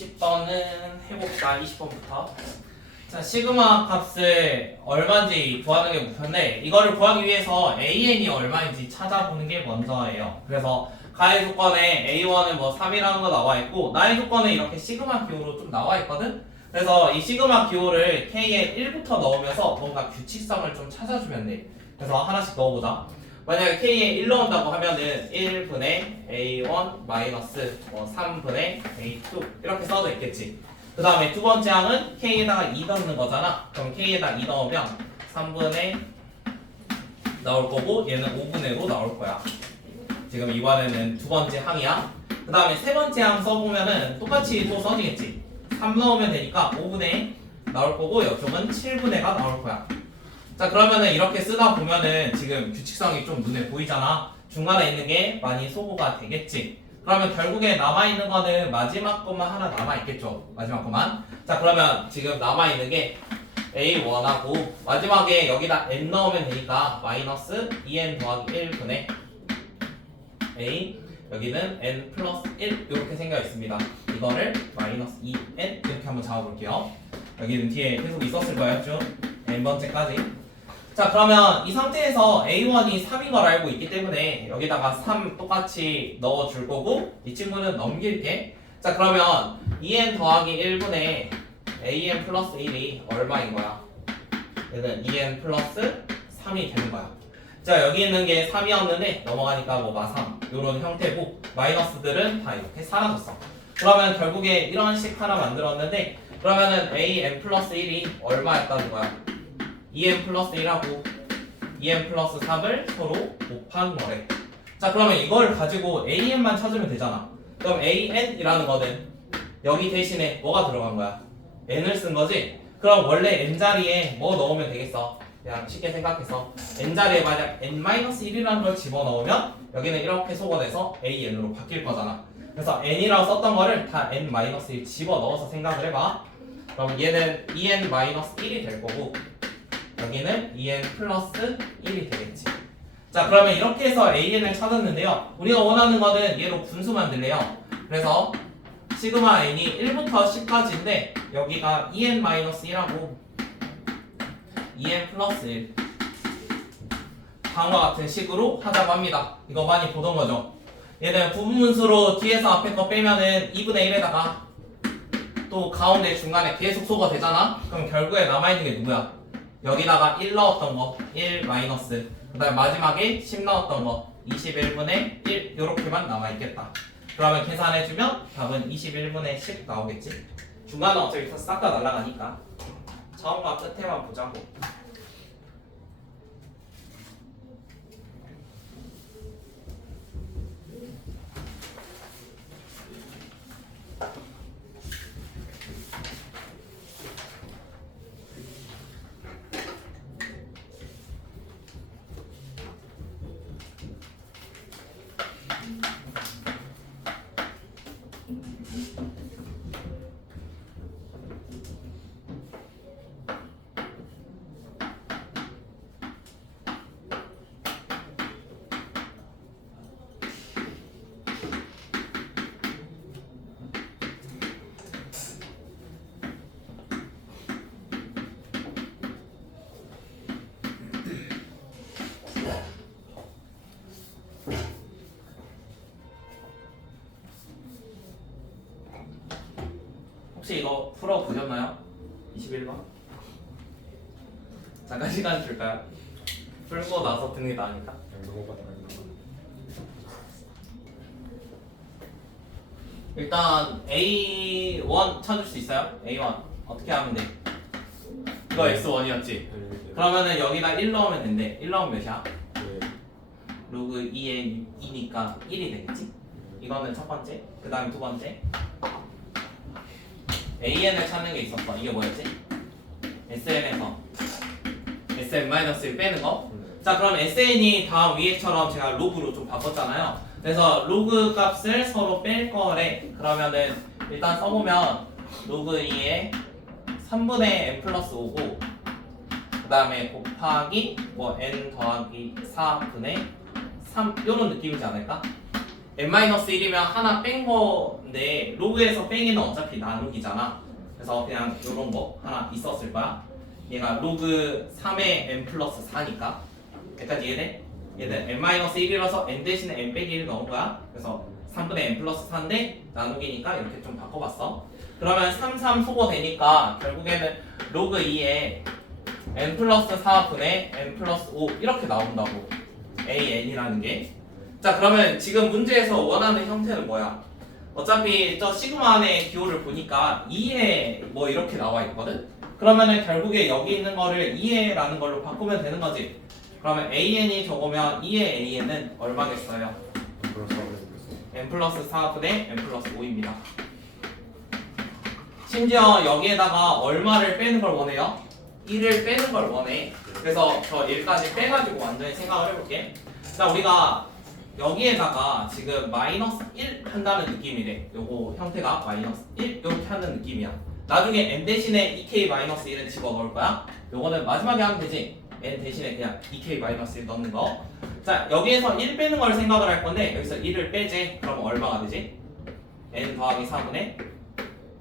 20번은 해봅시다. 20번부터. 자, 시그마 값을 얼마인지 구하는 게 목표인데 이거를 구하기 위해서 AN이 얼마인지 찾아보는 게 먼저예요. 그래서 가의 조건에 A1은 뭐 3이라는 거 나와 있고 나의 조건에 이렇게 시그마 기호로 좀 나와 있거든. 그래서 이 시그마 기호를 K에 1부터 넣으면서 뭔가 규칙성을 좀 찾아주면 돼. 그래서 하나씩 넣어보자. 만약에 K에 1 넣은다고 하면은 1분의 A1 마이너스 뭐 3분의 A2 이렇게 써져 있겠지. 그 다음에 두 번째 항은 K에다가 2 넣는 거잖아. 그럼 K에다가 2 넣으면 3분의 나올 거고 얘는 5분의 5 나올 거야. 지금 이번에는 두 번째 항이야. 그 다음에 세 번째 항 써보면은 똑같이 또 써지겠지. 3 넣으면 되니까 5분의 나올 거고 이쪽은 7분의가 나올 거야. 자, 그러면은 이렇게 쓰다 보면은 지금 규칙성이 좀 눈에 보이잖아. 중간에 있는 게 많이 소거가 되겠지. 그러면 결국에 남아있는 거는 마지막 것만 하나 남아있겠죠. 마지막 것만. 자, 그러면 지금 남아있는 게 A1하고 마지막에 여기다 n 넣으면 되니까 마이너스 2n 더하기 1분의 A 여기는 n 플러스 1 이렇게 생겨 있습니다. 이거를 마이너스 2n 이렇게 한번 잡아볼게요. 여기는 뒤에 계속 있었을 거예요. 쭉 n번째까지. 자, 그러면 이 상태에서 A1이 3인 걸 알고 있기 때문에 여기다가 3 똑같이 넣어줄 거고 이 친구는 넘길게. 자, 그러면 2n 더하기 1분의 an 플러스 1이 얼마인 거야? 얘는 2n 플러스 3이 되는 거야. 자, 여기 있는 게 3이었는데 넘어가니까 뭐 마3 이런 형태고 마이너스들은 다 이렇게 사라졌어. 그러면 결국에 이런 식 하나 만들었는데 그러면은 an 플러스 1이 얼마였다는 거야? 2n 플러스 1하고 2n 플러스 3을 서로 곱한 거래. 자, 그러면 이걸 가지고 an만 찾으면 되잖아. 그럼 an이라는 거는 여기 대신에 뭐가 들어간 거야? n을 쓴 거지? 그럼 원래 n 자리에 뭐 넣으면 되겠어? 그냥 쉽게 생각해서 n 자리에 만약 n-1이라는 걸 집어넣으면 여기는 이렇게 소거돼서 an으로 바뀔 거잖아. 그래서 n이라고 썼던 거를 다 n-1 집어넣어서 생각을 해봐. 그럼 얘는 2n-1이 될 거고 여기는 2n 플러스 1이 되겠지. 자, 그러면 이렇게 해서 an을 찾았는데요. 우리가 원하는 거는 얘로 분수 만들래요. 그래서 시그마 n이 1부터 10까지인데 여기가 2n-1하고 2n 플러스 1 다음과 같은 식으로 하자고 합니다. 이거 많이 보던 거죠. 얘는 부분분수로 뒤에서 앞에 거 빼면은 2분의 1에다가 또 가운데 중간에 계속 소거 되잖아. 그럼 결국에 남아있는 게 누구야? 여기다가 1 넣었던 거 1 마이너스 그 다음에 마지막에 10 넣었던 거 21분의 1 요렇게만 남아있겠다. 그러면 계산해주면 답은 21분의 10 나오겠지. 중간은 어차피 싹 다 날아가니까 처음과 끝에만 보자고. 혹시 이거 풀어보셨나요? 21번? 잠깐 시간 줄까요? 풀고 나서 듣는 게 나으니까. 일단 A1 찾을 수 있어요? A1 어떻게 하면 돼? 이거 X1이었지? 그러면은 여기다 1 넣으면 된대. 1 넣으면 몇이야? 로그 2에 2니까 1이 되겠지? 이거는 첫 번째. 그 다음에 두 번째 AN을 찾는 게 있었어. 이게 뭐였지? SN에서 SN-1 빼는 거. 자, 그럼 SN이 다음 위에처럼 제가 로그로 좀 바꿨잖아요. 그래서 로그 값을 서로 뺄 거래. 그러면은 일단 써보면 로그 2에 3분의 n 플러스 5고 그 다음에 곱하기 뭐 n 더하기 4분의 3 이런 느낌이지 않을까? n-1이면 하나 뺀 건데 로그에서 뺑이는 어차피 나누기잖아. 그래서 그냥 요런 거 하나 있었을 거야. 얘가 로그 3의 n 플러스 4니까 여기까지 이해돼? 얘는 n-1이라서 n 대신에 n 빼기 1 넣은 거야. 그래서 3분의 n 플러스 4인데 나누기니까 이렇게 좀 바꿔봤어. 그러면 3, 3 소거 되니까 결국에는 로그 2에 n 플러스 4분의 n 플러스 5 이렇게 나온다고. an이라는 게. 자, 그러면 지금 문제에서 원하는 형태는 뭐야? 어차피 저 시그마 안의 기호를 보니까 2에 뭐 이렇게 나와 있거든? 그러면은 결국에 여기 있는 거를 2에라는 걸로 바꾸면 되는 거지. 그러면 an이 적으면 2의 an은 얼마겠어요? n 플러스 4분의 n 플러스 5입니다. 심지어 여기에다가 얼마를 빼는 걸 원해요? 1을 빼는 걸 원해. 그래서 저 1까지 빼가지고 완전히 생각을 해볼게. 자, 우리가 여기에다가 지금 마이너스 1 한다는 느낌이래. 요거 형태가 마이너스 1 이렇게 하는 느낌이야. 나중에 n 대신에 2k 마이너스 1은 집어넣을 거야. 요거는 마지막에 하면 되지. n 대신에 그냥 2k 마이너스 1 넣는 거. 자, 여기에서 1 빼는 걸 생각을 할 건데 여기서 1을 빼지. 그럼 얼마가 되지? n 더하기 4분의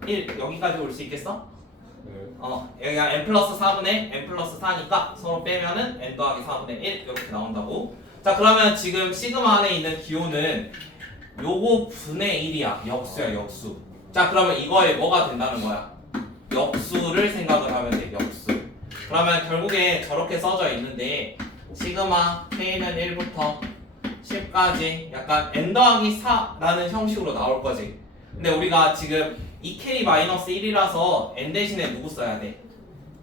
1 여기까지 올 수 있겠어? 여기가 n 플러스 4분의 n 플러스 4니까 서로 빼면은 n 더하기 4분의 1 이렇게 나온다고. 자, 그러면 지금 시그마 안에 있는 기호는 요거 분의 1이야. 역수야, 역수. 자, 그러면 이거에 뭐가 된다는 거야? 역수를 생각을 하면 돼. 역수. 그러면 결국에 저렇게 써져 있는데 시그마 k는 1부터 10까지 약간 n 더하기 4라는 형식으로 나올 거지. 근데 우리가 지금 2k-1이라서 n 대신에 누구 써야 돼?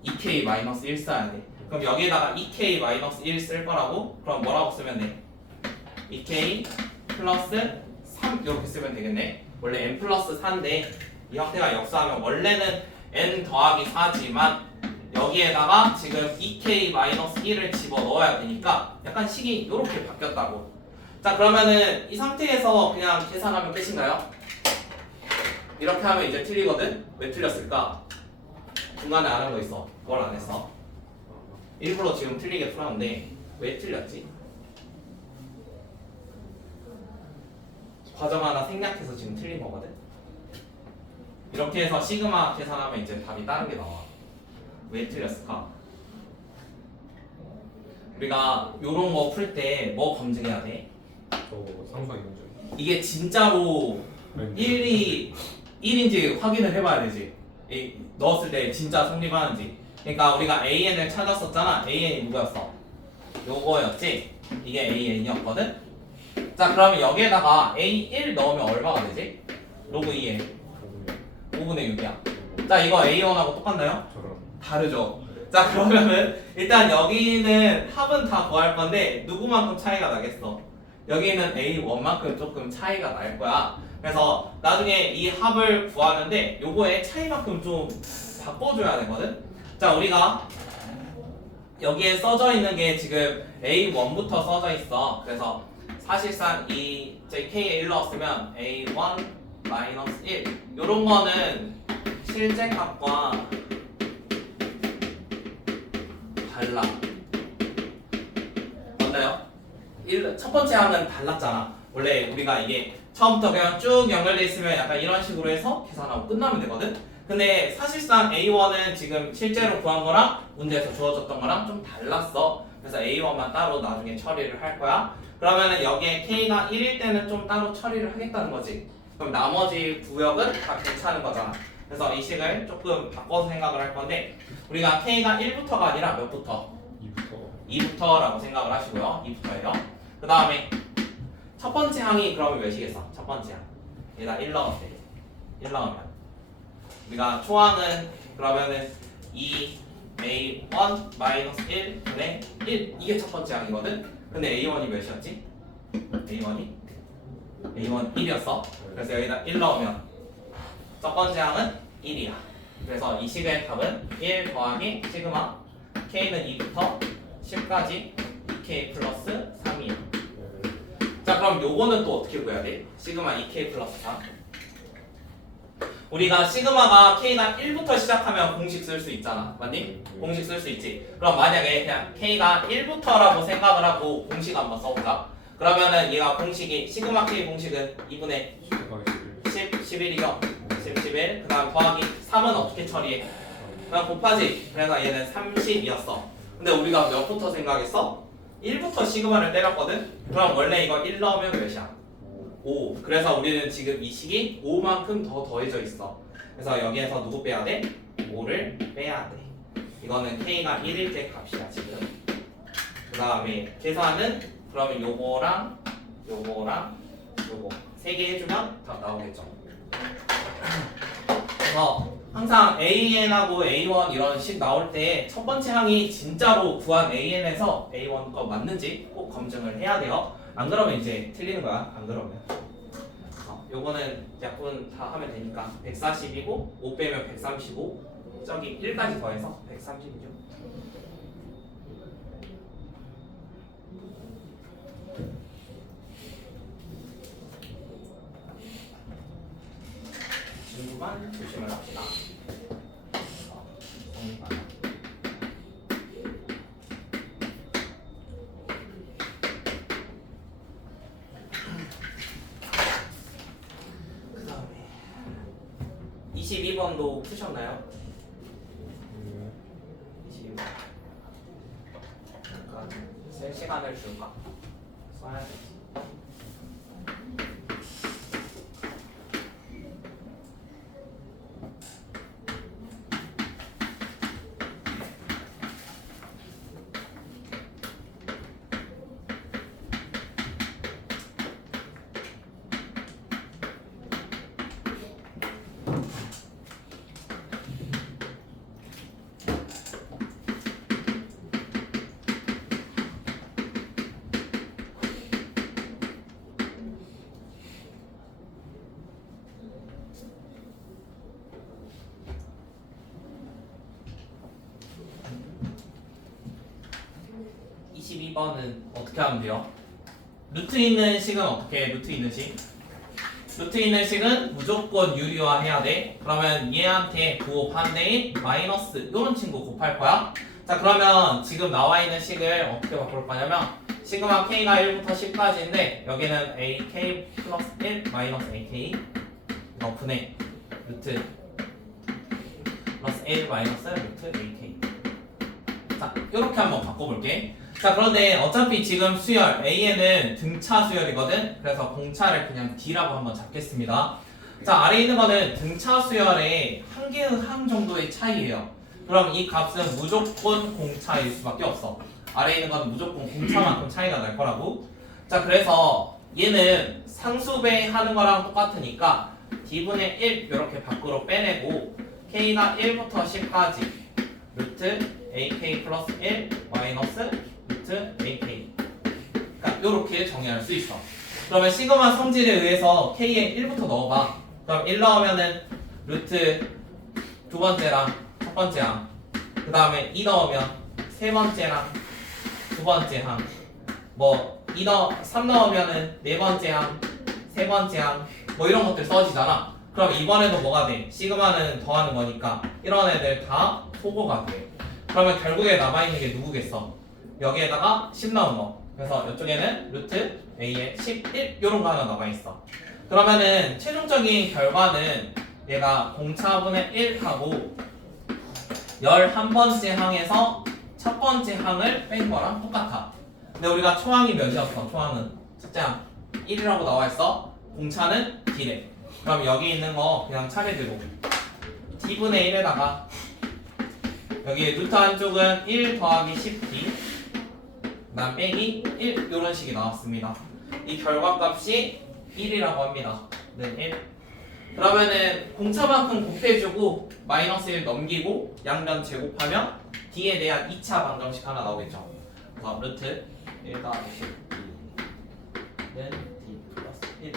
2k-1 써야 돼. 그럼 여기에다가 2k-1 쓸 거라고? 그럼 뭐라고 쓰면 돼? 2k 플러스 3 이렇게 쓰면 되겠네. 원래 n 플러스 4인데 이 형태가 역수하면 원래는 n 더하기 4지만 여기에다가 지금 2k-1을 집어넣어야 되니까 약간 식이 이렇게 바뀌었다고. 자, 그러면은 이 상태에서 그냥 계산하면 끝인가요? 이렇게 하면 이제 틀리거든? 왜 틀렸을까? 중간에 안 한 거 있어. 그걸 안 했어. 일부러 지금 틀리게 풀었는데 왜 틀렸지? 과정 하나 생략해서 지금 틀린 거거든? 이렇게 해서 시그마 계산하면 이제 답이 다른 게 나와. 왜 틀렸을까? 우리가 요런 거 풀 때 뭐 검증해야 돼? 상상이 문제. 이게 진짜로 1인지 확인을 해봐야 되지. 넣었을 때 진짜 성립하는지. 그러니까 우리가 AN을 찾았었잖아. AN이 누구였어? 요거였지? 이게 AN이었거든? 자, 그러면 여기에다가 A1 넣으면 얼마가 되지? 로그 2에 5분의 6이야. 자, 이거 A1하고 똑같나요? 다르죠? 자, 그러면은 일단 여기는 합은 다 구할 건데 누구만큼 차이가 나겠어? 여기는 A1만큼 조금 차이가 날 거야. 그래서 나중에 이 합을 구하는데 요거의 차이만큼 좀 바꿔줘야 되거든? 자, 우리가 여기에 써져 있는 게 지금 A1부터 써져 있어. 그래서 사실상 이 K에 1 넣었으면 A1 마이너스 1 요런 거는 실제 값과 달라. 맞나요? 첫 번째 항은 달랐잖아. 원래 우리가 이게 처음부터 그냥 쭉 연결돼 있으면 약간 이런 식으로 해서 계산하고 끝나면 되거든? 근데 사실상 A1은 지금 실제로 구한 거랑 문제에서 주어졌던 거랑 좀 달랐어. 그래서 A1만 따로 나중에 처리를 할 거야. 그러면은 여기에 K가 1일 때는 좀 따로 처리를 하겠다는 거지. 그럼 나머지 구역은 다 괜찮은 거잖아. 그래서 이 식을 조금 바꿔서 생각을 할 건데 우리가 K가 1부터가 아니라 몇부터? 2부터라고 생각을 하시고요. 2부터예요. 그 다음에 첫 번째 항이 그러면 몇이겠어? 첫 번째 항 얘가 1 넣으면 돼. 1 넣으면 우리가 초항은 그러면은 2A1 마이너스 1분의 1 이게 첫 번째 항이거든? 근데 A1이 몇이었지? A1 1이었어. 그래서 여기다 1 넣으면 첫 번째 항은 1이야. 그래서 이 식의 답은 1 더하기 시그마 K는 2부터 10까지 2K 플러스 3이야. 자, 그럼 요거는 또 어떻게 구해야 돼? 시그마 2K 플러스 4. 우리가 시그마가 K가 1부터 시작하면 공식 쓸 수 있잖아. 맞니? 공식 쓸 수 있지. 그럼 만약에 그냥 K가 1부터라고 생각을 하고 공식 한번 써볼까? 그러면은 얘가 공식이 시그마 K 공식은 2분의 100 10, 11이죠. 10, 11. 그 다음 더하기 3은 어떻게 처리해? 그냥 곱하지. 그래서 얘는 30이었어. 근데 우리가 몇부터 생각했어? 1부터 시그마를 때렸거든? 그럼 원래 이거 1 넣으면 몇이야? 5. 그래서 우리는 지금 이 식이 5만큼 더 더해져 있어. 그래서 여기에서 누구 빼야 돼? 5를 빼야 돼. 이거는 K가 1일 때 값이야 지금. 그 다음에 계산은 그러면 요거랑 요거랑 요거 3개 해주면 다 나오겠죠. 그래서 항상 AN하고 A1 이런 식 나올 때 첫 번째 항이 진짜로 구한 AN에서 A1 거 맞는지 꼭 검증을 해야 돼요. 안 그러면 이제 틀리는 거야. 안 그러면. 요거는 약분 다 하면 되니까 140이고 5 빼면 135 저기 1까지 더해서 136. 친구만 조심을 합시다. 그 다음에 22번도 푸셨나요? 22번. 잠깐 쓸 시간을 줄까? 써야겠지. 는 어떻게 하면 돼요? 루트 있는 식은 어떻게 해? 루트 있는 식? 루트 있는 식은 무조건 유리화 해야 돼. 그러면 얘한테 부호반대인 마이너스 이런 친구 곱할 거야. 자 그러면 지금 나와 있는 식을 어떻게 바꿀 거냐면 시그마 K가 1부터 10까지인데 여기는 AK 플러스 1 마이너스 AK 분의 루트 플러스 1 마이너스 루트 AK. 자 이렇게 한번 바꿔볼게. 자 그런데 어차피 지금 수열 A에는 등차 수열이거든. 그래서 공차를 그냥 D라고 한번 잡겠습니다. 자 아래에 있는 거는 등차 수열의 한 개의 항 정도의 차이예요. 그럼 이 값은 무조건 공차일 수밖에 없어. 아래에 있는 건 무조건 공차만큼 차이가 날 거라고. 자 그래서 얘는 상수배 하는 거랑 똑같으니까 D분의 1 이렇게 밖으로 빼내고 K가 1부터 10까지 루트 AK 플러스 1 마이너스 루트 AK. 그러니까 이렇게 정의할 수 있어. 그러면 시그마 성질에 의해서 K에 1부터 넣어봐. 그럼 1 넣으면은 루트 두 번째랑 첫 번째 항, 그 다음에 2 넣으면 세 번째랑 두 번째 항, 뭐 3 넣으면은 네 번째 항, 세 번째 항, 뭐 이런 것들 써지잖아. 그럼 이번에도 뭐가 돼? 시그마는 더하는 거니까 이런 애들 다 소거가 돼. 그러면 결국에 남아있는 게 누구겠어? 여기에다가 10 넣은 거. 그래서 이쪽에는 루트 A에 11 이런 거 하나 남아있어. 그러면은 최종적인 결과는 얘가 공차분의 1하고 11번째 항에서 첫 번째 항을 뺀 거랑 똑같아. 근데 우리가 초항이 몇이었어? 초항은 첫째 항 1이라고 나와있어. 공차는 D래. 그럼 여기 있는 거 그냥 차례대로 D분의 1에다가 여기 루트 한쪽은 1 더하기 10D 그 다음 빼기 1 이런 식이 나왔습니다. 이 결과값이 1이라고 합니다. 네, 1. 그러면은 공차만큼 곱해주고 마이너스 1 넘기고 양변 제곱하면 D에 대한 2차 방정식 하나 나오겠죠. 그래서 루트 1 더하기 10D는 D 플러스 1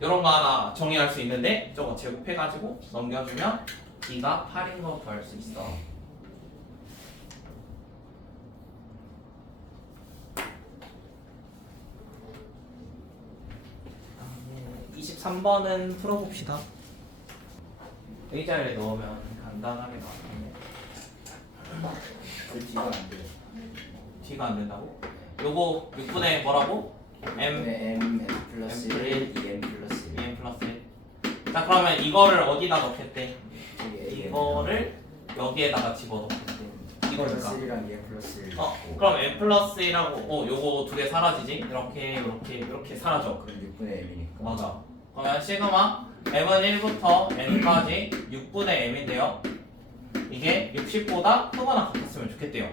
이런 거 하나 정의할 수 있는데 저거 제곱해가지고 넘겨주면 D가 8인 거 구할 수 있어. 23번은 풀어봅시다. A자리에 넣으면 간단하게 나왔는데 그 뒤가 안 돼요. D가 안 된다고? 요거 6분의 뭐라고? m m 플러스 1 2m 플러스 1 n 플러스 1. 자 그러면 이거를 어디다 넣겠대? 여기 이거를 여기에다가 집어넣겠대. 이거니까. 플러스 1이랑 2m 플러스 1 그럼 n 플러스 1하고 요거 두 개 사라지지? 이렇게 사라져. 그럼 6분의 m이니까 맞아. 그러면 시그마 m은 1부터 n까지 6분의 m인데요. 이게 60보다 크거나 같았으면 좋겠대요.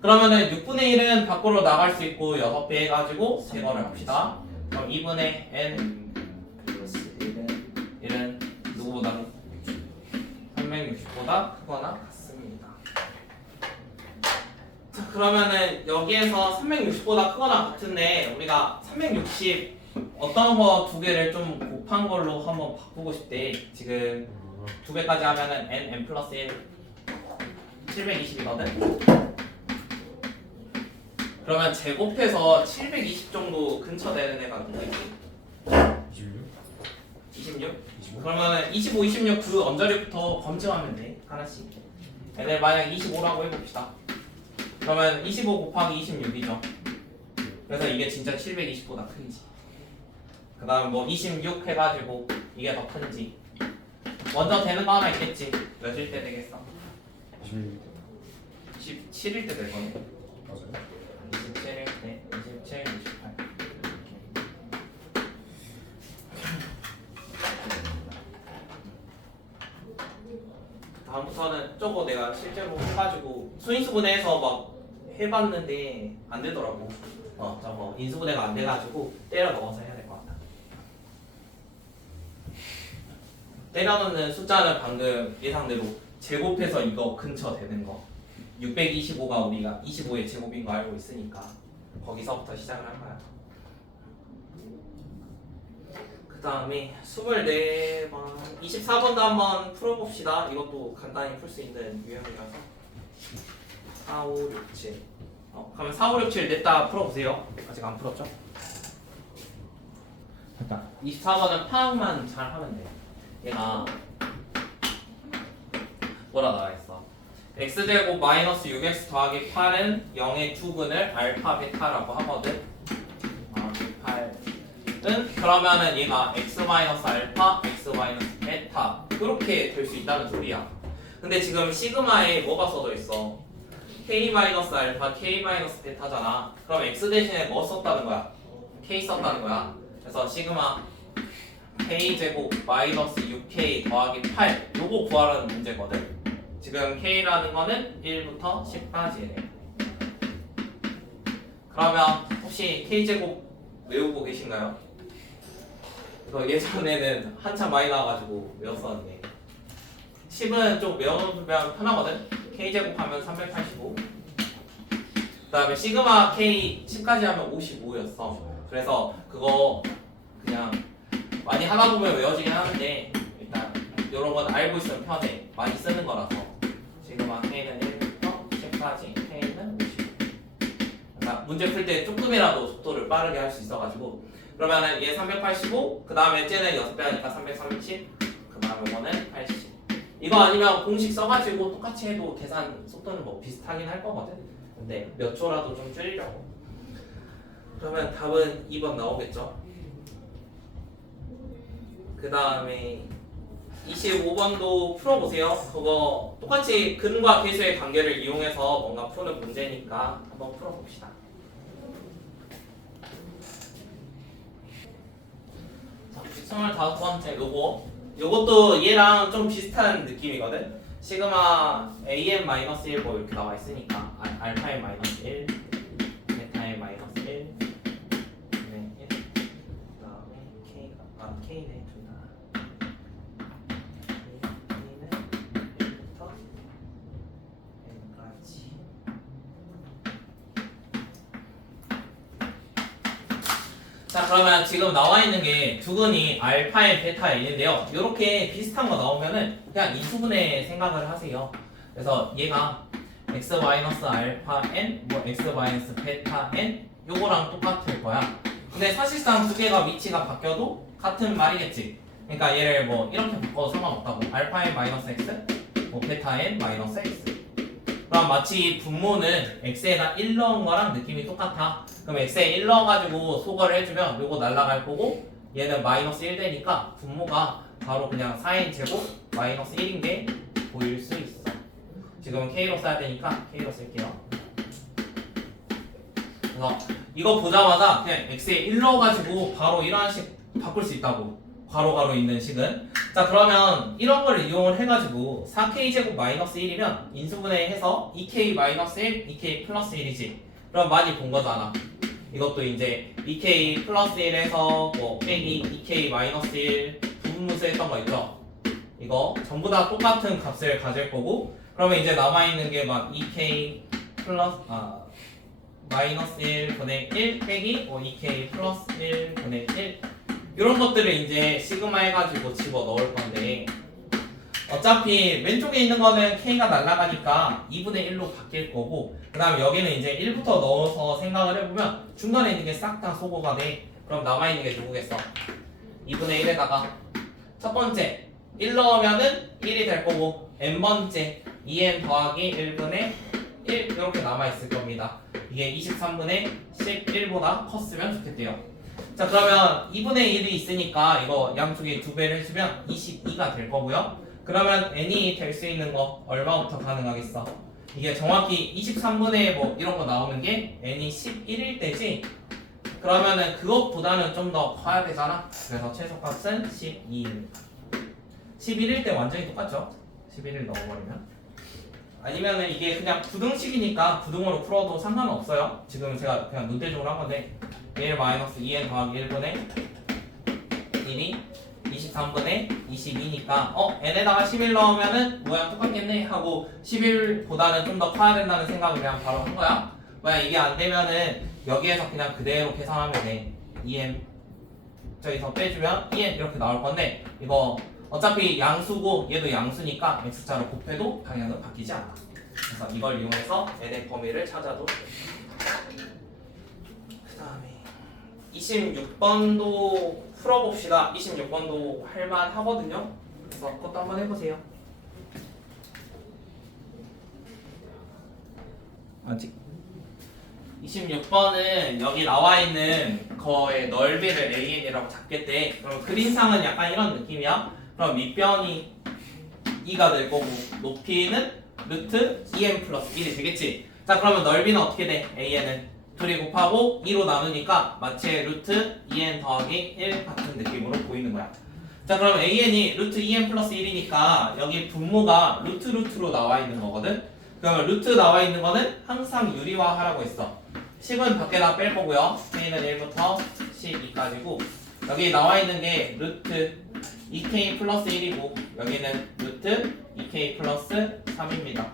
그러면은 6분의 1은 밖으로 나갈 수 있고 6배 해가지고 제거를 합시다. 그럼 2분의 n 플러스 1은 1은 누구보다 360보다 크거나 같습니다. 자 그러면은 여기에서 360보다 크거나 같은데 우리가 360 어떤 거 두 개를 좀 곱한 걸로 한번 바꾸고 싶대. 지금 두 배까지 하면은 n 플러스 1 720이거든. 그러면 제곱해서 720 정도 근처 되는 애가 누구지? 26? 26? 25? 그러면은 25, 26 그 언저리부터 검증하면 돼. 하나씩. 얘들 만약 25라고 해봅시다. 그러면 25 곱하기 26이죠. 그래서 이게 진짜 720보다 큰지. 그 다음 뭐 26 해가지고 이게 더 큰지. 먼저 되는 거 하나 있겠지. 몇일 때 되겠어? 26? 17일 때 될 거네. 맞아요? 27일 때, 27, 28. 다음부터는 저거 내가 실제로 해가지고 수인수분해해서 막 해봤는데 안 되더라고. 저거 인수분해가 안 돼가지고 때려 넣어서 해야 될 것 같다. 때려 넣는 숫자는 방금 예상대로 제곱해서 이거 근처 되는 거. 625가 우리가 25의 제곱인 거 알고 있으니까 거기서부터 시작을 한 거야. 그 다음에 24번, 24번도 한번 풀어봅시다. 이것도 간단히 풀 수 있는 유형이라서 4, 5, 6, 7. 그러면 4, 5, 6, 7 냈다 풀어보세요. 아직 안 풀었죠? 됐다. 24번은 파악만 잘 하면 돼. 얘가 뭐라 나와 있어? x제곱 마이너스 6x 더하기 8은 0의 두근을 알파 베타라고 하거든. 8은 그러면은 얘가 x 마이너스 알파, x 마이너스 베타 이렇게 될 수 있다는 소리야. 근데 지금 시그마에 뭐가 써져 있어? k 마이너스 알파, k 마이너스 베타잖아. 그럼 x 대신에 뭐 썼다는 거야? k 썼다는 거야. 그래서 시그마 k 제곱 마이너스 6k 더하기 8 요거 구하라는 문제거든. 지금 k라는 거는 1부터 10까지래. 그러면 혹시 k제곱 외우고 계신가요? 이거 예전에는 한참 많이 나와가지고 외웠었는데 10은 좀 외우면 편하거든? k제곱 하면 385. 그 다음에 시그마 k 10까지 하면 55였어. 그래서 그거 그냥 많이 하다 보면 외워지긴 하는데 일단 이런 건 알고 있으면 편해. 많이 쓰는 거라서. 시그마 k는 1부터 10까지, k는 55. 그러니까 문제 풀 때 조금이라도 속도를 빠르게 할 수 있어가지고 그러면은 얘 385, 그 다음에 쟤는 6배 하니까 330, 그 다음에 이거는 80. 이거 아니면 공식 써가지고 똑같이 해도 계산 속도는 뭐 비슷하긴 할 거거든. 근데 몇 초라도 좀 줄이려고. 그러면 답은 2번 나오겠죠. 그 다음에 25번도 풀어보세요. 그거 똑같이 근과 계수의 관계를 이용해서 뭔가 푸는 문제니까 한번 풀어봅시다. 자, 25번째 요것도 얘랑 좀 비슷한 느낌이거든. 시그마 am-1 뭐 이렇게 나와 있으니까 알파의 마이너스 1, 베타의 마이너스 1, 그다음에 1, 그다음에 k가 k네 둘 다. k는 1부터 n까지. 자 그러면 지금 나와 있는 게 두근이 알파의 베타의 n인데요. 이렇게 비슷한 거 나오면은 그냥 인수분해 생각을 하세요. 그래서 얘가 x 마이너스 알파 n, 뭐 x 마이너스 베타 n 요거랑 똑같을 거야. 근데 사실상 두 개가 위치가 바뀌어도 같은 말이겠지. 그러니까 얘를 뭐 이렇게 바꿔도 상관없다고. 알파 n 마이너스 x, 뭐 베타 n 마이너스 x. 그럼 마치 분모는 x에다 1 넣은 거랑 느낌이 똑같아. 그럼 x에 1 넣어가지고 소거를 해주면 요거 날라갈 거고 얘는 마이너스 1 되니까 분모가 바로 그냥 4n 제곱 마이너스 1인 게 보일 수 있어. 지금은 k로 써야 되니까 k로 쓸게요. 그래서 이거 보자마자 그냥 x에 1 넣어가지고 바로 이런 식 바꿀 수 있다고. 괄호 있는 식은. 자 그러면 이런 걸 이용을 해가지고 4k 제곱 마이너스 1이면 인수분해 해서 2k 마이너스 1, 2k 플러스 1이지. 그럼 많이 본 거잖아. 이것도 이제 2k 플러스 1에서 뭐 빼기 2k 마이너스 1 부분무수 했던 거 있죠. 이거 전부 다 똑같은 값을 가질 거고 그러면 이제 남아있는 게 막 2k 플러스 마이너스 1분의 1 빼기 2k 플러스 1분의 1 이런 것들을 이제 시그마 해가지고 집어 넣을 건데 어차피 왼쪽에 있는 거는 k가 날아가니까 2분의 1로 바뀔 거고 그 다음에 여기는 이제 1부터 넣어서 생각을 해보면 중간에 있는 게 싹 다 소거가 돼. 그럼 남아있는 게 누구겠어? 2분의 1에다가 첫 번째 1 넣으면은 1이 될 거고 n번째 2n 더하기 1분의 1 이렇게 남아있을 겁니다. 이게 23분의 11보다 컸으면 좋겠대요. 자 그러면 2분의 1이 있으니까 이거 양쪽에 2배를 해주면 22가 될 거고요. 그러면 n이 될 수 있는 거 얼마부터 가능하겠어? 이게 정확히 23분의 뭐 이런 거 나오는 게 n이 11일 때지. 그러면은 그것보다는 좀 더 커야 되잖아. 그래서 최소값은 12일. 11일 때 완전히 똑같죠? 11을 넣어버리면. 아니면은 이게 그냥 부등식이니까 부등으로 풀어도 상관은 없어요. 지금 제가 그냥 눈대중으로 한 건데 1 마이너스 2n 더하기 1분의 1이 23분의 22니까 n에다가 11 넣으면은 모양 똑같겠네 하고 11보다는 좀 더 커야 된다는 생각을 그냥 바로 한 거야. 만약 이게 안 되면은 여기에서 그냥 그대로 계산하면 돼. 2n 저기서 빼주면 2n 이렇게 나올 건데 이거 어차피 양수고 얘도 양수니까 x자로 곱해도 방향은 바뀌지 않아. 그래서 이걸 이용해서 n의 범위를 찾아도 돼. 그 다음에 26번도 풀어봅시다. 26번도 할만하거든요. 그래서 그것도 한번 해보세요. 아직 26번은 여기 나와있는 거의 넓이를 AN이라고 잡겠대. 그럼 그림상은 약간 이런 느낌이야. 그럼 밑변이 2가 될 거고 높이는 루트 2n 플러스 1이 되겠지. 자 그러면 넓이는 어떻게 돼? AN은 둘이 곱하고 2로 나누니까 마치 루트 2n 더하기 1 같은 느낌으로 보이는 거야. 자 그럼 AN이 루트 2n 플러스 1이니까 여기 분모가 루트로 나와 있는 거거든. 그러면 루트 나와 있는 거는 항상 유리화 하라고 했어. 10은 밖에다 뺄 거고요. k는 1부터 12까지고 여기 나와 있는 게 루트 2k 플러스 1이고 여기는 루트 2k 플러스 3입니다.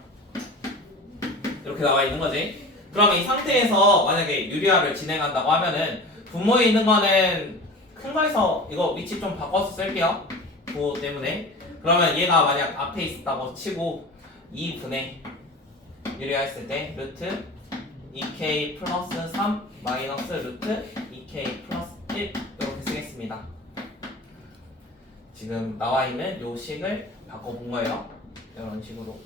이렇게 나와 있는 거지. 그러면 이 상태에서 만약에 유리화를 진행한다고 하면은 분모에 있는 거는 큰 거에서 이거 위치 좀 바꿔서 쓸게요. 그거 때문에. 그러면 얘가 만약 앞에 있었다고 치고 2분의 유리화했을 때 루트 2k 플러스 3 마이너스 루트 2k 플러스 1 이렇게 쓰겠습니다. 지금 나와있는 요 식을 바꿔본 거예요. 이런 식으로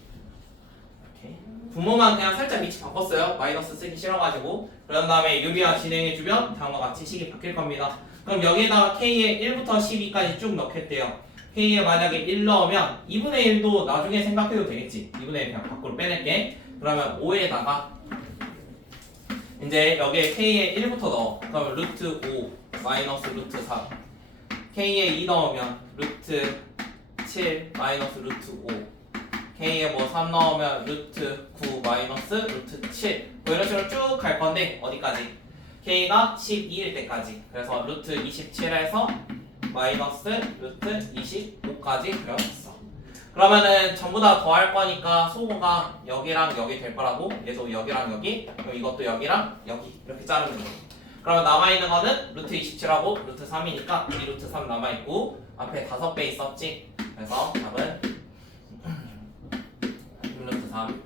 이렇게 분모만 그냥 살짝 위치 바꿨어요. 마이너스 쓰기 싫어가지고. 그런 다음에 유리화 진행해주면 다음과 같이 식이 바뀔 겁니다. 그럼 여기에다가 k에 1부터 12까지 쭉 넣겠대요. k에 만약에 1 넣으면 2분의 1도 나중에 생각해도 되겠지. 2분의 1 그냥 밖으로 빼낼게. 그러면 5에다가 이제 여기에 k에 1부터 넣어. 그러면 루트 5 마이너스 루트 3 k에 2 넣으면 루트 7 마이너스 루트 5 k에 뭐 3 넣으면 루트 9 마이너스 루트 7 뭐 이런 식으로 쭉 갈 건데 어디까지? k가 12일 때까지. 그래서 루트 27에서 마이너스 루트 25까지 그려놨어. 그러면은 전부 다 더할 거니까 소모가 여기랑 여기 될 거라고. 얘도 여기랑 여기, 그럼 이것도 여기랑 여기 이렇게 자르면 돼. 그러면 남아있는 거는 루트 27하고 루트 3이니까 이 루트 3 남아있고 앞에 5배 있었지. 그래서 답은 6루트 3.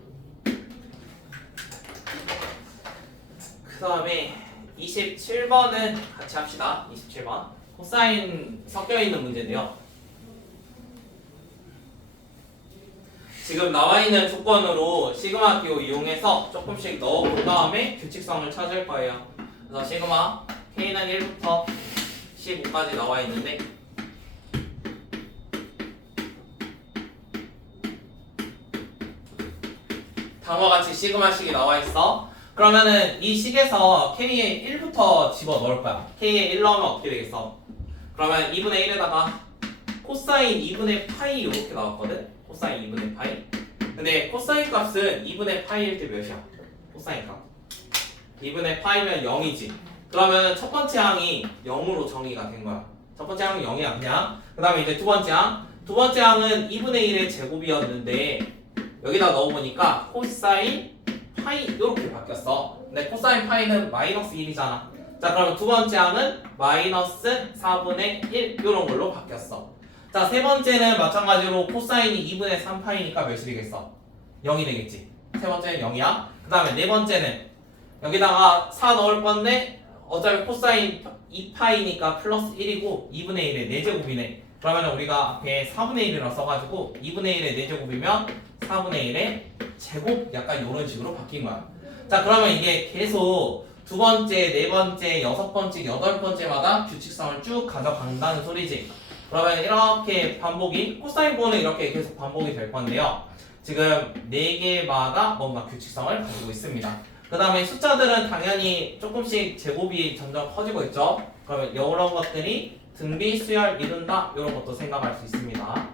그 다음에 27번은 같이 합시다. 27번 코사인 섞여있는 문제인데요. 지금 나와 있는 조건으로 시그마 기호 이용해서 조금씩 넣어본 다음에 규칙성을 찾을 거예요. 그래서 시그마 K는 1부터 15까지 나와 있는데 다음과 같이 시그마식이 나와 있어. 그러면은 이 식에서 K에 1부터 집어 넣을 거야. K에 1 넣으면 어떻게 되겠어? 그러면 2분의 1에다가 코사인 2분의 파이 이렇게 나왔거든? 코사인 2분의 파이. 근데 코사인 값은 2분의 파이일 때 몇이야? 코사인 값 2분의 파이면 0이지. 그러면 첫 번째 항이 0으로 정의가 된 거야. 첫 번째 항이 0이야 그냥. 그 다음에 이제 두 번째 항. 두 번째 항은 2분의 1의 제곱이었는데 여기다 넣어보니까 코사인 파이 이렇게 바뀌었어. 근데 코사인 파이는 마이너스 1이잖아. 자 그러면 두 번째 항은 마이너스 4분의 1 이런 걸로 바뀌었어. 자 세 번째는 마찬가지로 코사인이 2분의 3파이니까 몇이 되겠어? 0이 되겠지. 세 번째는 0이야. 그 다음에 네 번째는 여기다가 4 넣을 건데 어차피 코사인 2파이니까 플러스 1이고 2분의 1의 4제곱이네. 그러면 우리가 앞에 4분의 1이라 써가지고 2분의 1의 4제곱이면 4분의 1의 제곱 약간 이런 식으로 바뀐 거야. 자 그러면 이게 계속 두 번째, 네 번째, 여섯 번째, 여덟 번째마다 규칙성을 쭉 가져간다는 소리지. 그러면 이렇게 반복이 코사인 부호는 이렇게 계속 반복이 될 건데요. 지금 4개마다 뭔가 규칙성을 가지고 있습니다. 그 다음에 숫자들은 당연히 조금씩 제곱이 점점 커지고 있죠. 그러면 이런 것들이 등비 수열 이룬다 이런 것도 생각할 수 있습니다.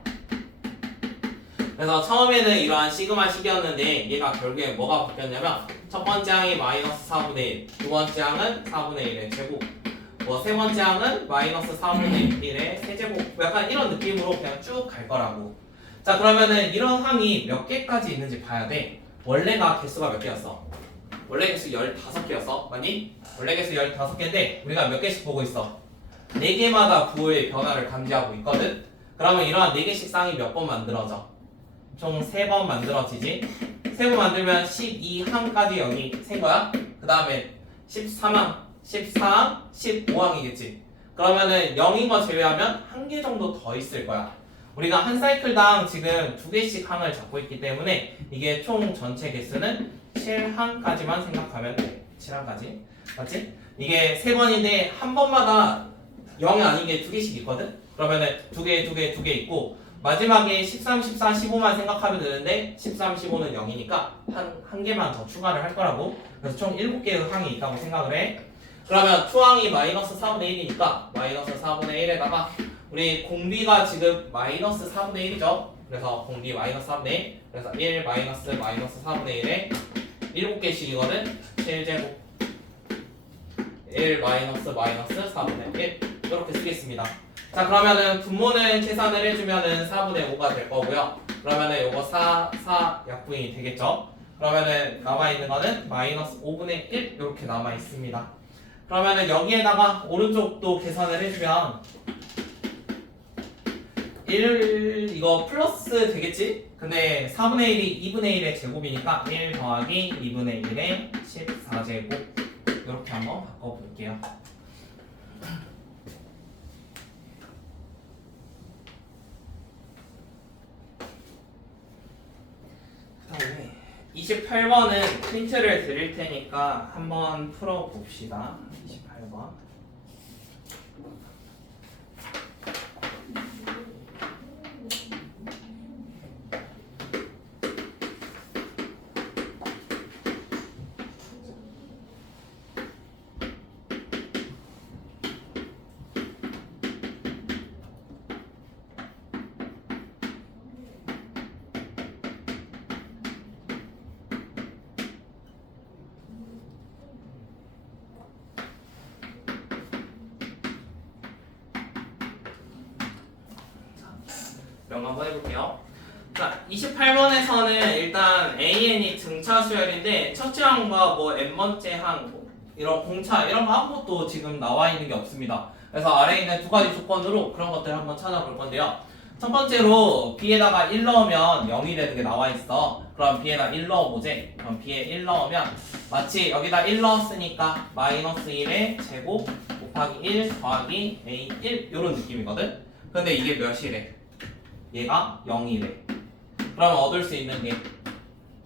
그래서 처음에는 이러한 시그마 식이었는데 얘가 결국에 뭐가 바뀌었냐면 첫 번째 항이 마이너스 4분의 1, 두 번째 항은 4분의 1의 제곱, 뭐 세 번째 항은 마이너스 4분의 1의 세제곱, 약간 이런 느낌으로 그냥 쭉 갈 거라고. 자 그러면은 이런 항이 몇 개까지 있는지 봐야 돼. 원래가 개수가 몇 개였어? 원래 개수 15개였어. 맞니? 원래 개수 15개인데 우리가 몇 개씩 보고 있어? 4개마다 부호의 변화를 감지하고 있거든? 그러면 이러한 4개씩 쌍이 몇 번 만들어져? 총 3번 만들어지지? 3번 만들면 12항까지 여기 생 거야? 그 다음에 13항, 14항, 15항이겠지? 그러면은 0인 거 제외하면 1개 정도 더 있을 거야. 우리가 한 사이클당 지금 2개씩 항을 잡고 있기 때문에 이게 총 전체 개수는 7항까지만 생각하면 돼. 7항까지. 맞지? 이게 3번인데 한 번마다 0이 아닌 게 2개씩 있거든? 그러면은 2개 있고 마지막에 13, 14, 15만 생각하면 되는데 13, 15는 0이니까 한 개만 더 추가를 할 거라고. 그래서 총 7개의 항이 있다고 생각을 해. 그러면 투항이 마이너스 4분의 1이니까 마이너스 4분의 1에다가 우리 공비가 지금 마이너스 4분의 1이죠. 그래서 공비 마이너스 4분의 1. 그래서 1 마이너스 4분의 1에 7개씩이거든. 7제곱 1 마이너스 4분의 1 이렇게 쓰겠습니다. 자 그러면은 분모는 계산을 해주면은 4분의 5가 될 거고요. 그러면은 요거 4 약분이 되겠죠. 그러면은 남아있는 거는 마이너스 5분의 1 이렇게 남아 있습니다. 그러면은 여기에다가 오른쪽도 계산을 해주면 1 이거 플러스 되겠지? 근데 4분의 1이 2분의 1의 제곱이니까 1 더하기 2분의 1의 14제곱 이렇게 한번 바꿔볼게요. 그다음에 28번은 힌트를 드릴 테니까 한번 풀어봅시다. 28번. 이런 거 한번 해볼게요. 자, 28번에서는 일단 AN이 등차 수열인데 첫째 항과 뭐 n번째 항 이런 공차 이런 거 아무것도 지금 나와 있는 게 없습니다. 그래서 아래에 있는 두 가지 조건으로 그런 것들 한번 찾아볼 건데요. 첫 번째로 B에다가 1 넣으면 0이 되는 게 나와 있어. 그럼 B에다 1 넣어보지. 그럼 B에 1 넣으면 마치 여기다 1 넣었으니까 마이너스 1의 제곱 곱하기 1 더하기 A1 이런 느낌이거든. 근데 이게 몇이래? 얘가 0이래. 그러면 얻을 수 있는 게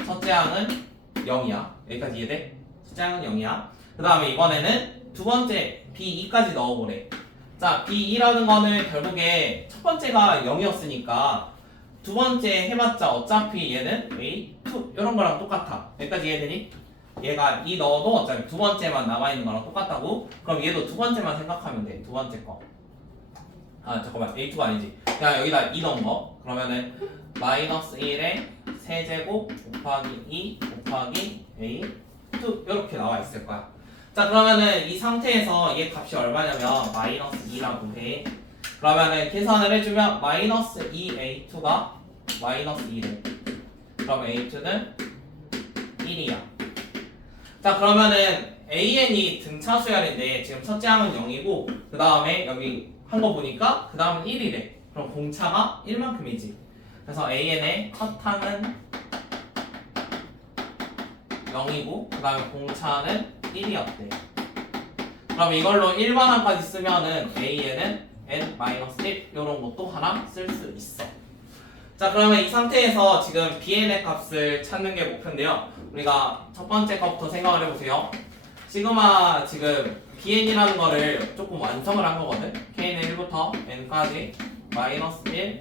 첫째 항은 0이야. 여기까지 이해돼? 첫째 항은 0이야. 그 다음에 이번에는 두 번째 B2까지 넣어보래. 자, B2라는 거는 결국에 첫 번째가 0이었으니까 두 번째 해봤자 어차피 얘는 A2 이런 거랑 똑같아. 여기까지 이해되니? 얘가 2 넣어도 어차피 두 번째만 남아있는 거랑 똑같다고. 그럼 얘도 두 번째만 생각하면 돼. 두 번째 거. 아 잠깐만 A2가 아니지. 그냥 여기다 2 넣은 거. 그러면은 마이너스 1에 세제곱 곱하기 2 곱하기 A2 이렇게 나와 있을 거야. 자 그러면은 이 상태에서 얘 값이 얼마냐면 마이너스 2라고 해. 그러면은 계산을 해주면 마이너스 2A2가 마이너스 2래. 그럼 A2는 1이야. 자 그러면은 AN이 등차 수열인데 지금 첫째 항은 0이고 그 다음에 여기 한 거 보니까 그 다음은 1이래. 그럼 공차가 1만큼이지. 그래서 AN의 첫 항은 0이고 그 다음에 공차는 1이었대. 그럼 이걸로 일반항까지 쓰면은 AN은 n-1 이런 것도 하나 쓸 수 있어. 자 그러면 이 상태에서 지금 BN의 값을 찾는 게 목표인데요. 우리가 첫 번째 것부터 생각을 해보세요. 시그마 지금 BN이라는 거를 조금 완성을 한 거거든. K는 1부터 N까지 마이너스 1,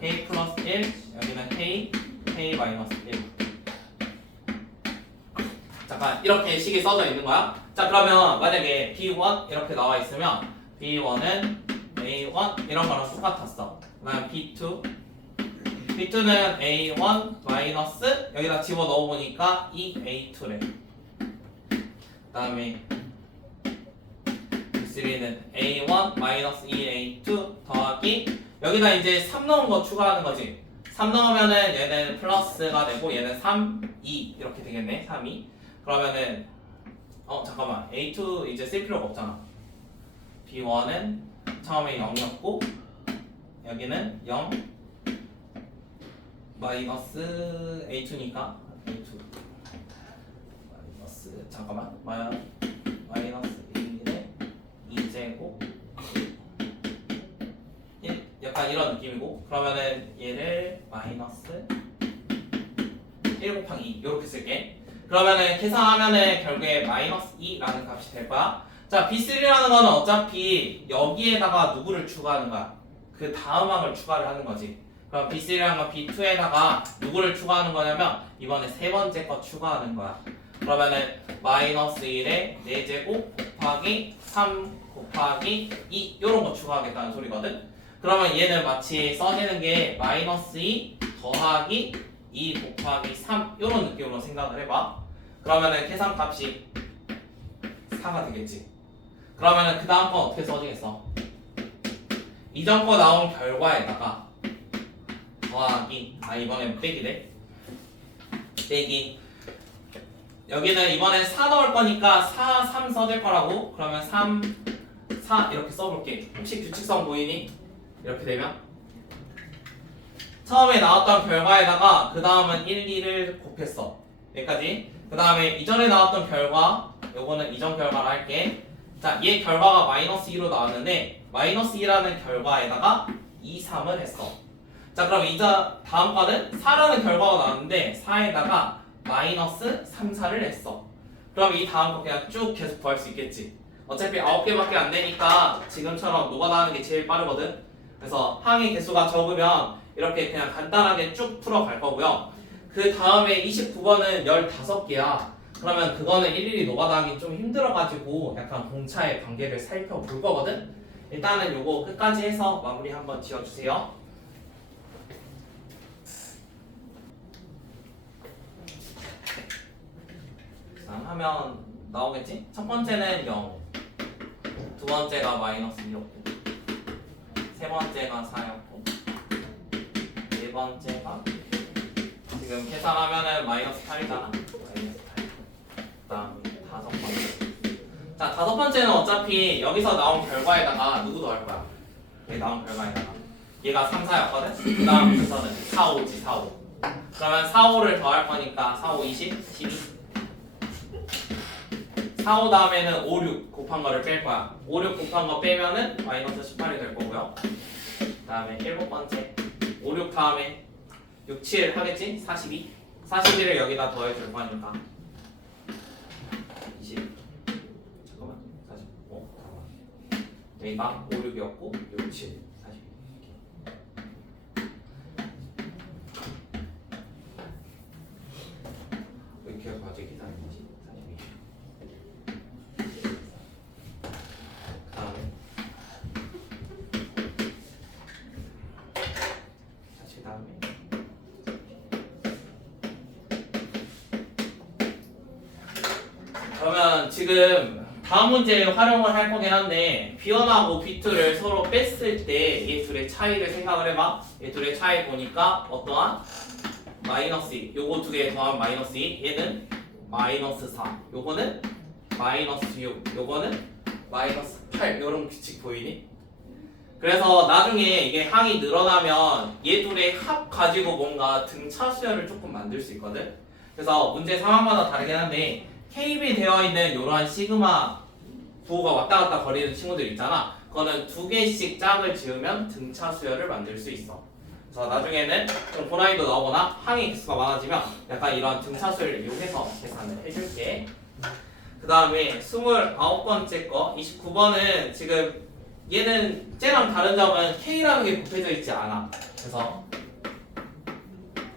K 플러스 1, 여기는 K 마이너스 1. 잠깐 이렇게 식이 써져 있는 거야. 자 그러면 만약에 B1 이렇게 나와 있으면 B1은 A1 이런 거랑 똑같았어. 그 다음 B2는 A1 마이너스 여기다 집어 넣어보니까 2A2래. 그 다음에 B3는 A1 마이너스 2A2 더하기 여기다 이제 3 넣은 거 추가하는 거지. 3 넣으면은 얘는 플러스가 되고 얘는 3, 2 이렇게 되겠네. 3, 2 그러면은 잠깐만 A2 이제 쓸 필요가 없잖아. B1은 처음에 0이었고 여기는 0 마이너스 A2니까 A2 마이너스 잠깐만 마이너스 1에 2제곱 1 약간 이런 느낌이고 그러면은 얘를 마이너스 1 곱하기 2 이렇게 쓸게. 그러면은 계산하면은 결국에 마이너스 2라는 값이 될 거야. 자 B3라는 거는 어차피 여기에다가 누구를 추가하는 거야? 그 다음 항을 추가를 하는 거지. 그럼 B3라는 건 B2에다가 누구를 추가하는 거냐면 이번에 세 번째 거 추가하는 거야. 그러면은 마이너스 1에 4제곱 곱하기 3 곱하기 2 요런 거 추가하겠다는 소리거든. 그러면 얘는 마치 써지는 게 마이너스 2 더하기 2 곱하기 3 요런 느낌으로 생각을 해봐. 그러면은 계산값이 4가 되겠지. 그러면은 그 다음 건 어떻게 써지겠어? 이전 거 나온 결과에다가 더하기 이번엔 빼기네. 빼기 여기는 이번엔 4 넣을 거니까 4, 3 써질 거라고. 그러면 3, 4 이렇게 써볼게. 혹시 규칙성 보이니? 이렇게 되면 처음에 나왔던 결과에다가 그 다음은 1, 2를 곱했어. 여기까지. 그 다음에 이전에 나왔던 결과 요거는 이전 결과로 할게. 자, 얘 결과가 마이너스 2로 나왔는데 마이너스 2라는 결과에다가 2, 3을 했어. 자 그럼 이제 다음 거는 4라는 결과가 나왔는데 4에다가 마이너스 3, 4를 했어. 그럼 이 다음 거 그냥 쭉 계속 구할 수 있겠지. 어차피 9개밖에 안 되니까 지금처럼 노가다하는 게 제일 빠르거든. 그래서 항의 개수가 적으면 이렇게 그냥 간단하게 쭉 풀어갈 거고요. 그 다음에 29번은 15개야. 그러면 그거는 일일이 노가다하기 좀 힘들어가지고 약간 공차의 관계를 살펴볼 거거든. 일단은 요거 끝까지 해서 마무리 한번 지어주세요. 하면 나오겠지? 첫 번째는 0, 두 번째가 마이너스 2였고, 세 번째가 4였고, 네 번째가 지금 계산하면은 마이너스 8이잖아. 마이너스 8. 그다음 다섯 번째. 자, 다섯 번째는 어차피 여기서 나온 결과에다가 누구 더할 거야? 여기 나온 결과에다가 얘가 3, 4였거든? 그 다음 순서는 4, 5지 4, 5. 그러면 4, 5를 더할 거니까 4, 5, 20, 12. 4, 5 다음에는 5, 6 곱한 거를 뺄 거야. 5, 6 곱한 거 빼면은 마이너스 18이 될 거고요. 그 다음에 일곱 번째 5, 6 다음에 6, 7 하겠지? 42. 42를 여기다 더해줄 거니까 20. 잠깐만. 45. 여기가 5, 6이었고 6, 7, 42. 이렇게 가지고 계산이지. 42. 그다음에 다시 그다음에 그러면 지금 다음 문제 활용을 할 거긴 한데 B1하고 B2를 서로 뺐을 때 얘 둘의 차이를 생각을 해봐. 얘 둘의 차이 보니까 어떠한? 마이너스 2. 요거 두 개 더하면 마이너스 2. 얘는 마이너스 4. 요거는 마이너스 6. 요거는 마이너스 8. 요런 규칙 보이니? 그래서 나중에 이게 항이 늘어나면 얘 둘의 합 가지고 뭔가 등차 수열을 조금 만들 수 있거든. 그래서 문제 상황마다 다르긴 한데 K비 되어 있는 이러한 시그마 부호가 왔다 갔다 거리는 친구들 있잖아. 그거는 두 개씩 짝을 지으면 등차 수열을 만들 수 있어. 그래서 나중에는 좀 고난이도 나오거나 항의 개수가 많아지면 약간 이런 등차 수열을 이용해서 계산을 해줄게. 그 다음에 29번째 거 29번은 지금 얘는 쟤랑 다른 점은 K라는 게 곱해져 있지 않아. 그래서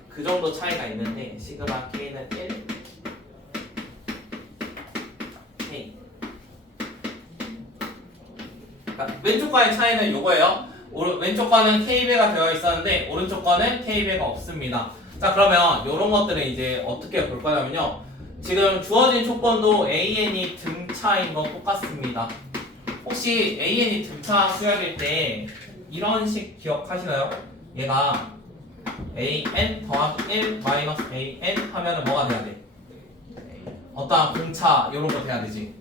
그 정도 차이가 있는데 시그마 K는 1 K. 그러니까 왼쪽 과의 차이는 요거예요. 왼쪽 과는 K배가 되어 있었는데 오른쪽 과는 K배가 없습니다. 자 그러면 요런 것들은 이제 어떻게 볼 거냐면요. 지금 주어진 조건도 AN이 등차인 거 똑같습니다. 혹시 AN이 등차 수열일 때 이런 식 기억하시나요? 얘가 AN 더하기 1 마이너스 AN 하면은 뭐가 돼야 돼? 어떠한 공차 이런 거 돼야 되지.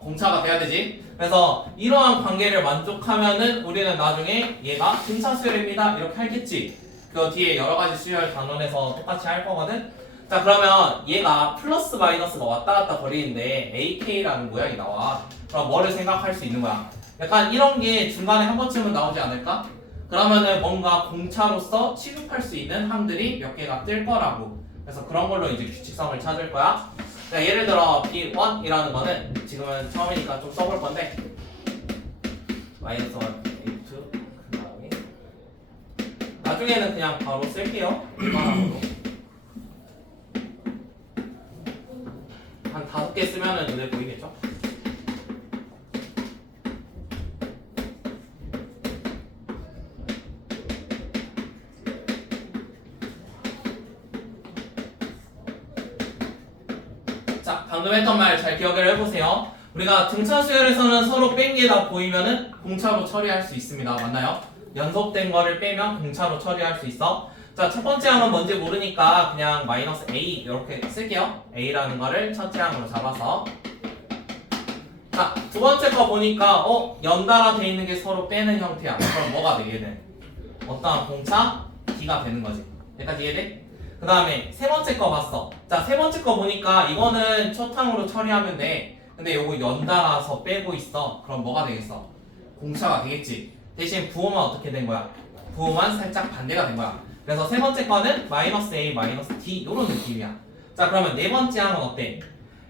공차가 돼야 되지. 그래서 이러한 관계를 만족하면은 우리는 나중에 얘가 등차 수열입니다 이렇게 하겠지. 그 뒤에 여러 가지 수열 단원에서 똑같이 할 거거든. 자 그러면 얘가 플러스 마이너스가 왔다 갔다 거리는데 AK라는 모양이 나와. 그럼 뭐를 생각할 수 있는 거야? 약간 이런 게 중간에 한 번쯤은 나오지 않을까? 그러면은 뭔가 공차로서 취급할 수 있는 항들이 몇 개가 뜰 거라고. 그래서 그런 걸로 이제 규칙성을 찾을 거야. 자, 예를 들어 B1이라는 거는 지금은 처음이니까 좀 써볼 건데 마이너스 1, A2 그 다음에 나중에는 그냥 바로 쓸게요. 일반항으로 한 5개 쓰면은 눈에 보이겠죠? 자, 방금 했던 말 잘 기억을 해보세요. 우리가 등차 수열에서는 서로 뺀 게 다 보이면은 공차로 처리할 수 있습니다. 맞나요? 연속된 거를 빼면 공차로 처리할 수 있어. 자, 첫 번째 항은 뭔지 모르니까 그냥 마이너스 A 이렇게 쓸게요. A라는 거를 첫째 항으로 잡아서. 자, 두 번째 거 보니까 연달아 돼 있는 게 서로 빼는 형태야. 그럼 뭐가 되게는? 어떠한 공차? D가 되는 거지. 여기까지 이해돼? 그 다음에 세 번째 거 봤어. 자, 세 번째 거 보니까 이거는 첫 항으로 처리하면 돼. 근데 요거 연달아서 빼고 있어. 그럼 뭐가 되겠어? 공차가 되겠지. 대신 부호만 어떻게 된 거야? 부호만 살짝 반대가 된 거야. 그래서 세 번째 거는 마이너스 A, 마이너스 D 요런 느낌이야. 자, 그러면 네 번째 항은 어때?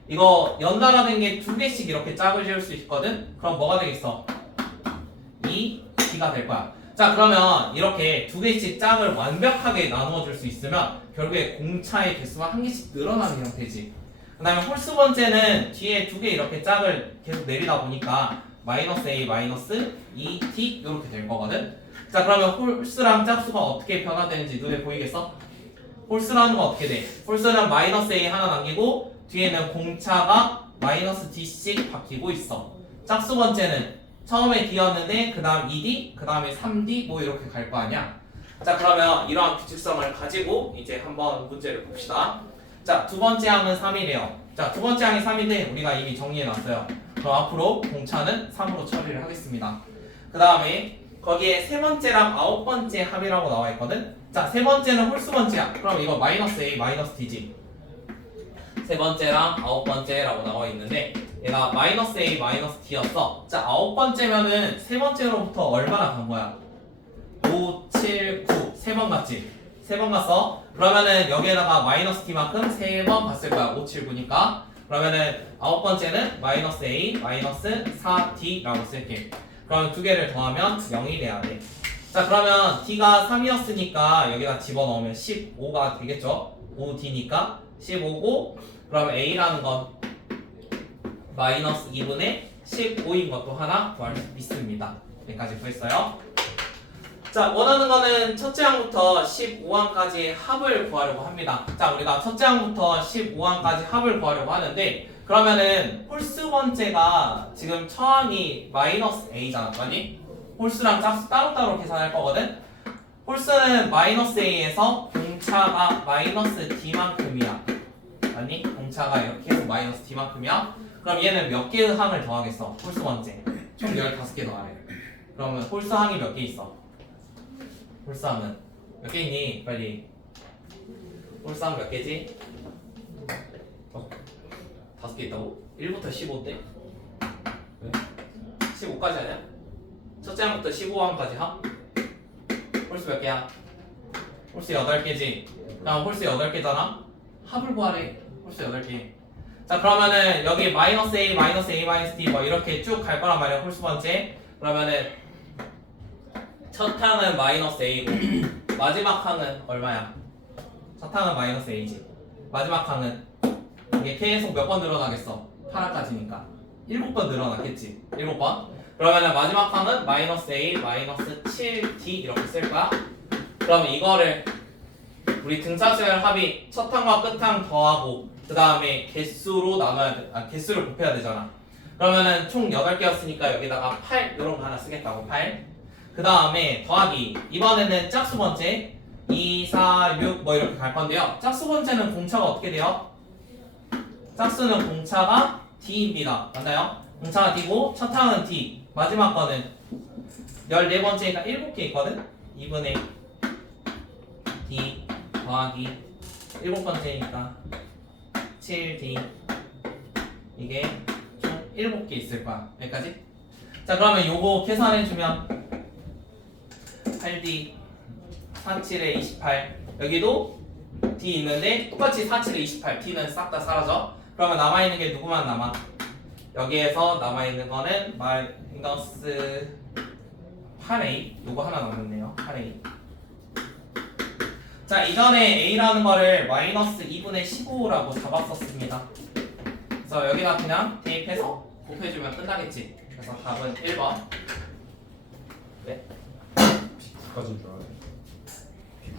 이거 연달아 된 게 두 개씩 이렇게 짝을 지을 수 있거든? 그럼 뭐가 되겠어? 2D가 될 거야. 자, 그러면 이렇게 두 개씩 짝을 완벽하게 나누어 줄 수 있으면 결국에 공차의 개수가 한 개씩 늘어나는 형태지. 그 다음에 홀수 번째는 뒤에 두 개 이렇게 짝을 계속 내리다 보니까 마이너스 A, 마이너스 2D 이렇게 될 거거든. 자, 그러면 홀수랑 짝수가 어떻게 변화되는지 눈에 보이겠어? 홀수라는 건 어떻게 돼? 홀수는 마이너스 A 하나 남기고 뒤에는 공차가 마이너스 D씩 바뀌고 있어. 짝수 번째는 처음에 D였는데 그 다음 2D, 그 다음에 3D 뭐 이렇게 갈 거 아니야? 자, 그러면 이러한 규칙성을 가지고 이제 한번 문제를 봅시다. 자, 두 번째 항은 3이래요. 자, 두 번째 항이 3인데 우리가 이미 정리해놨어요. 그럼 앞으로 공차는 3으로 처리를 하겠습니다. 그 다음에 거기에 세 번째랑 아홉 번째 합이라고 나와 있거든. 자, 세 번째는 홀수 번째야. 그럼 이거 마이너스 A, 마이너스 D지. 세 번째랑 아홉 번째라고 나와 있는데 얘가 마이너스 A, 마이너스 D였어. 자, 아홉 번째면은 세 번째로부터 얼마나 간 거야? 5, 7, 9 세 번 갔지. 3번 갔어. 그러면은 여기에다가 마이너스 t만큼 3번 봤을 거야. 5, 7, 9니까. 그러면은 9번째는 마이너스 a 마이너스 4t라고 쓸게. 그러면 두 개를 더하면 0이 돼야 돼. 자, 그러면 t가 3이었으니까 여기다 집어넣으면 15가 되겠죠? 5t니까 15고, 그러면 a라는 건 마이너스 2분의 15인 것도 하나 구할 수 있습니다. 여기까지 구했어요. 자, 원하는 거는 첫째 항부터 15항까지 합을 구하려고 합니다. 자, 우리가 첫째 항부터 15항까지 합을 구하려고 하는데, 그러면은 홀수 번째가 지금 처항이 마이너스 a잖아, 맞니? 홀수랑 짝수 따로따로 계산할 거거든? 홀수는 마이너스 a에서 공차가 마이너스 d만큼이야. 맞니? 공차가 이렇게 해서 마이너스 d만큼이야. 그럼 얘는 몇 개의 항을 더하겠어? 홀수 번째. 총 15개 더하래. 그러면 홀수 항이 몇 개 있어? 홀수항은 몇 개 있니? 빨리. 홀수항 몇 개지? 5개 있다고? 1부터 15인데? 네? 15까지 아니야? 첫째 항부터 15항까지 함? 홀수 몇 개야? 홀수 8개지? 그럼 홀수 8개잖아? 합을 구하래. 홀수 8개. 자, 그러면은 여기 마이너스 a 마이너스 d 뭐 이렇게 쭉 갈 거란 말이야. 홀수 번째. 그러면은 첫 항은 마이너스 a고 마지막 항은 얼마야? 첫 항은 마이너스 a지. 마지막 항은 이게 계속 몇 번 늘어나겠어? 8항까지니까 7번 늘어났겠지. 7번. 그러면은 마지막 항은 마이너스 a 마이너스 7d 이렇게 쓸 거야. 그럼 이거를 우리 등차수열 합이 첫 항과 끝 항 더하고 그 다음에 개수로 나눠야 돼. 개수를 곱해야 되잖아. 그러면은 총 8개였으니까 여기다가 8 이런 거 하나 쓰겠다고. 8. 그 다음에 더하기. 이번에는 짝수 번째 2, 4, 6 뭐 이렇게 갈 건데요. 짝수 번째는 공차가 어떻게 돼요? 짝수는 공차가 d입니다. 맞나요? 공차가 d고 첫 항은 d. 마지막 거는 14번째니까 7개 있거든? 2분의 d 더하기 7번째니까 7d. 이게 총 7개 있을 거야. 여기까지? 자, 그러면 요거 계산해주면 8d 47에 28 여기도 d 있는데 똑같이 47에 28 d는 싹 다 사라져. 그러면 남아있는 게 누구만 남아? 여기에서 남아있는 거는 마이너스 8a 요거 하나 남았네요. 8a. 자, 이전에 a라는 거를 마이너스 2분의 15라고 잡았었습니다. 그래서 여기다 그냥 대입해서 곱해주면 끝나겠지. 그래서 답은 1번. 네? 9까지인 줄 알았네.